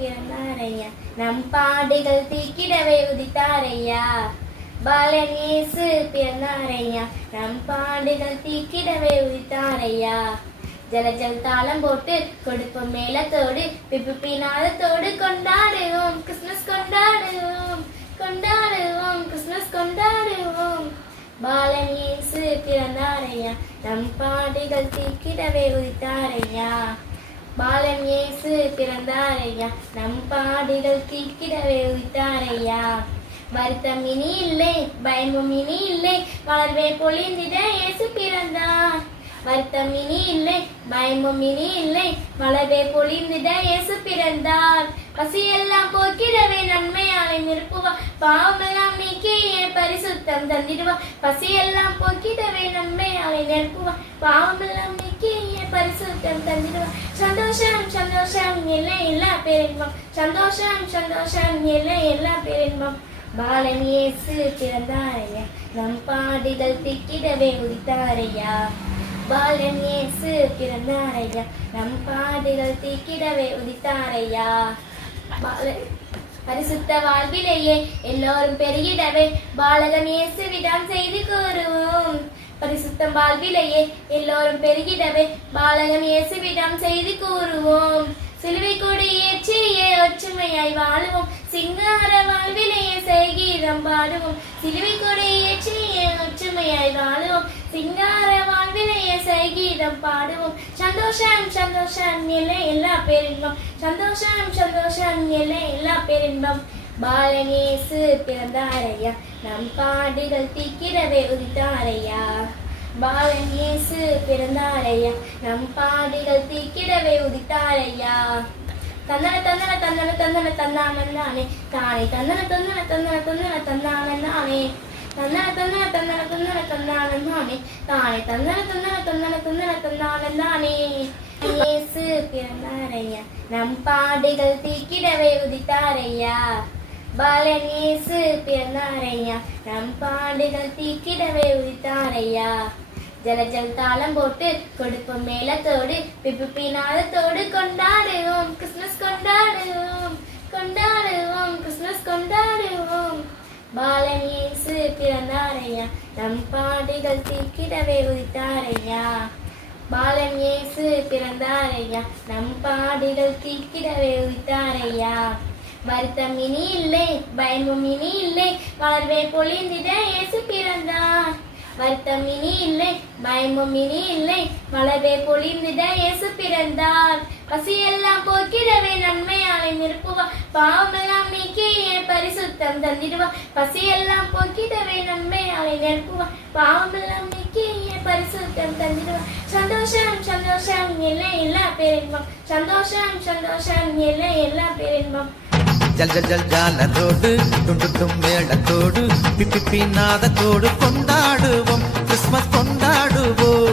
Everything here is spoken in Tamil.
பிறந்தாரையா? நம் பாடுகள் தீக்கிடவே உதித்தாரையா? பாலனேசு பிறந்தாரையா? நம் பாடுகள் தீக்கிடவே உதித்தாரையா? ஜல ஜல் தாளம் போட்டு கொடுப்போம் மேலத்தோடு பிப்பி நாதத்தோடு கொண்டாடுவோம் கிறிஸ்மஸ் கொண்டாடுவோம் கொண்டாடுவோம் கிறிஸ்மஸ் கொண்டாடுவோம். பாலன் இயேசு பிறந்தாரையா? நம் பாடுகள் தீக்கிடவே உதித்தாரையா? பாலன் இயேசு பிறந்தாரையா. நம் பாடுகள் தீக்கிடவே உயித்தாரையா. வருத்தம் இனி இல்லை பயமும் இனி இல்லை வளர்வே பொழிந்திட இயேசு பிறந்தார். வருத்தம் இனி இல்லை பயமும் இனி இல்லை வளர்வே பொழிந்திட இயேசு பிறந்தார். பசியெல்லாம் போக்கிடவே நன்மையாலை நிரப்புவா. பாவமெல்லாம் என் பரிசுத்தம் தந்திடுவா. பசியெல்லாம் போக்கிடவே நன்மையாலை நிரப்புவா. பாவமெல்லாம் நீக்கே பரிசுத்தம் தந்திடுவா சந்தோஷம் சந்தோஷம் எல்லாம் எல்லா பேரின்பம் சந்தோஷம் சந்தோஷம் எல்லாம் எல்லா பேரின்பம் பாலன் இயேசு பிறந்தாரையா நம் பாடிகள் திக்கிடவே உதித்தாரையா பாலன் இயேசு பிறந்தாரையா நம் பாடிகள் திக்கிடவே உதித்தாரையா பால- பரிசுத்த வாழ்விலேயே எல்லோரும் பெருகிடவே பாலகன் இயேசுவிடம் செய்து கூறுவோம் பரிசுத்த வாழ்விலேயே எல்லோரும் பெருகிடவே பாலகன் இயேசுவிடம் செய்தி கூறுவோம். சிலுவை கொடி ஏற்றியே ஒற்றுமையாய் வாழுவோம். சிங்கார வாழ்விலேயே செய்கீதம் பாடுவோம். சிலுவை கொடி ஏற்றியே ஒற்றுமையாய் வாழுவோம். சிங்கார வாழ்விலேயே செய்கீதம் பாடுவோம். சந்தோஷம் சந்தோஷம் எல்லை எல்லா பேரின்பம். சந்தோஷம் சந்தோஷம் எல்லை எல்லா பேரின்பம். பாலனேசு பிறந்தாரையா நம் பாடுகள் தீக்கிடவே உதித்தாரையா பாலன் இயேசு பிறந்தாரையா நம் பாடிகள் தீக்கிடவே உதித்தாரையா தந்தன தந்தன தந்தன தந்தன தந்தாமன் தானே தானே தந்தன தந்தன தந்தன தந்தன தந்தாமன் தானே தந்தன தந்தன தந்தன தந்தன தந்தாமன் தானே தானே தந்தன தந்தன தந்தன தந்தன தந்தாமன் தானே இயேசு பிறந்தாரையா நம் பாடுகள் தீக்கிடவே உதித்தாரையா பாலனேசு பிறந்தாரையா நம் பாண்டுகள் தீக்கிடவே உதித்தாரையா ஜல ஜல் தாளம் போட்டு கொடுப்பு மேலத்தோடு பிப்பி நாதத்தோடு கொண்டாடுவோம் கிறிஸ்மஸ் கொண்டாடுவோம் கொண்டாடுவோம் கிறிஸ்மஸ் கொண்டாடுவோம். பாலனேசு பிறந்தாரையா நம் பாண்டுகள் தீக்கிடவே உதித்தாரையா பாலன் இயேசு பிறந்தாரையா நம் பாடுகள் தீக்கிடவே உதித்தாரையா வருத்தம் இனி இல்லை பயமும் இனி இல்லை. வளர்வே பொழிந்திட இயேசு பிறந்தார். வருத்தம் இனி இல்லை பயமும் இனி இல்லை. மலர்வே பொழிந்திட இயேசு பிறந்தார். பசியெல்லாம் போக்கிடவே நன்மையாலை நிரப்புவா பாவமெல்லாம் நீக்கியே பரிசுத்தம் தந்திடுவா பசியெல்லாம் போக்கிடவே நன்மையாலை நிரப்புவா பாவமெல்லாம் நீக்கியே பரிசுத்தம் தந்திடுவா சந்தோஷம் சந்தோஷம் இல்லை எல்லா பேரின்பம். சந்தோஷம் சந்தோஷம் இல்லை எல்லா பேரின்பம். ஜல் ஜல் ஜல் ஜாலத்தோடு டும் டும் மேளத்தோடு பிப்பி நாதத்தோடு கொண்டாடுவோம். கிறிஸ்மஸ் கொண்டாடு